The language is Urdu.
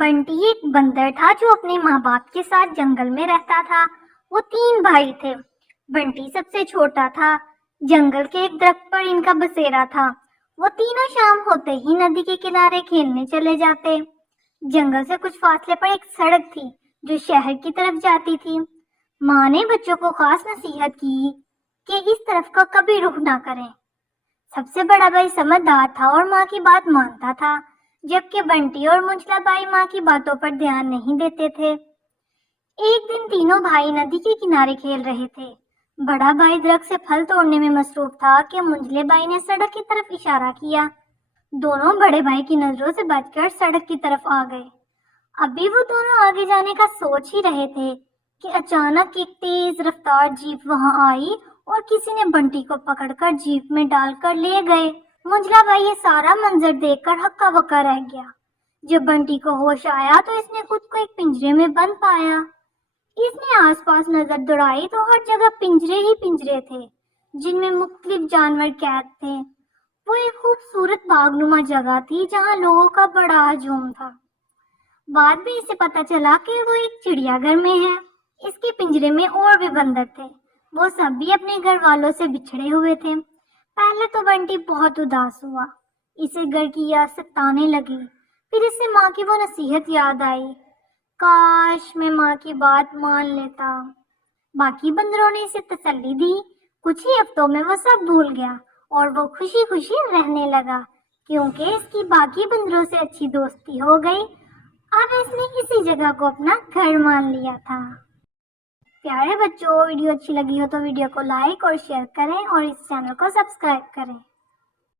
بنٹی ایک بندر تھا جو اپنے ماں باپ کے ساتھ جنگل میں رہتا تھا۔ وہ 3 بھائی تھے۔ بنٹی سب سے چھوٹا تھا۔ جنگل کے ایک درخت پر ان کا بسیرا تھا۔ وہ تینوں شام ہوتے ہی ندی کے کنارے کھیلنے چلے جاتے۔ جنگل سے کچھ فاصلے پر ایک سڑک تھی جو شہر کی طرف جاتی تھی۔ ماں نے بچوں کو خاص نصیحت کی کہ اس طرف کا کبھی رخ نہ کریں۔ سب سے بڑا بھائی سمجھدار تھا اور ماں کی بات مانتا تھا، جبکہ بنٹی اور منجلا بھائی ماں کی باتوں پر دھیان نہیں دیتے تھے۔ ایک دن تینوں بھائی ندی کے کنارے کھیل رہے تھے۔ بڑا بھائی درخت سے پھل توڑنے میں مصروف تھا کہ منجلے بھائی نے سڑک کی طرف اشارہ کیا۔ دونوں بڑے بھائی کی نظروں سے بچ کر سڑک کی طرف آ گئے۔ ابھی وہ دونوں آگے جانے کا سوچ ہی رہے تھے کہ اچانک ایک تیز رفتار جیپ وہاں آئی اور کسی نے بنٹی کو پکڑ کر جیپ میں ڈال کر لے گئے۔ منجلا بھائی یہ سارا منظر دیکھ کر ہکا بکا رہ گیا۔ جب بنٹی کو ہوش آیا تو اس نے خود کو ایک پنجرے میں بند پایا۔ اس نے آس پاس نظر دوڑائی تو ہر جگہ پنجرے ہی پنجرے تھے جن میں مختلف جانور قید تھے۔ وہ ایک خوبصورت باغ نما جگہ تھی جہاں لوگوں کا بڑا ہجوم تھا۔ بعد میں اسے پتا چلا کہ وہ ایک چڑیا گھر میں ہے۔ اس کے پنجرے میں اور بھی بندر تھے۔ وہ سب بھی اپنے گھر والوں سے بچھڑے ہوئے تھے۔ پہلے تو بنٹی بہت اداس ہوا۔ اسے گھر کی یاد ستانے لگی۔ پھر اسے ماں کی وہ نصیحت یاد آئی، کاش میں ماں کی بات مان لیتا۔ باقی بندروں نے اسے تسلی دی۔ کچھ ہی ہفتوں میں وہ سب بھول گیا اور وہ خوشی خوشی رہنے لگا کیونکہ اس کی باقی بندروں سے اچھی دوستی ہو گئی۔ اب اس نے اسی جگہ کو اپنا گھر مان لیا تھا۔ پیارے بچوں، ویڈیو اچھی لگی ہو تو ویڈیو کو لائک اور شیئر کریں اور اس چینل کو سبسکرائب کریں۔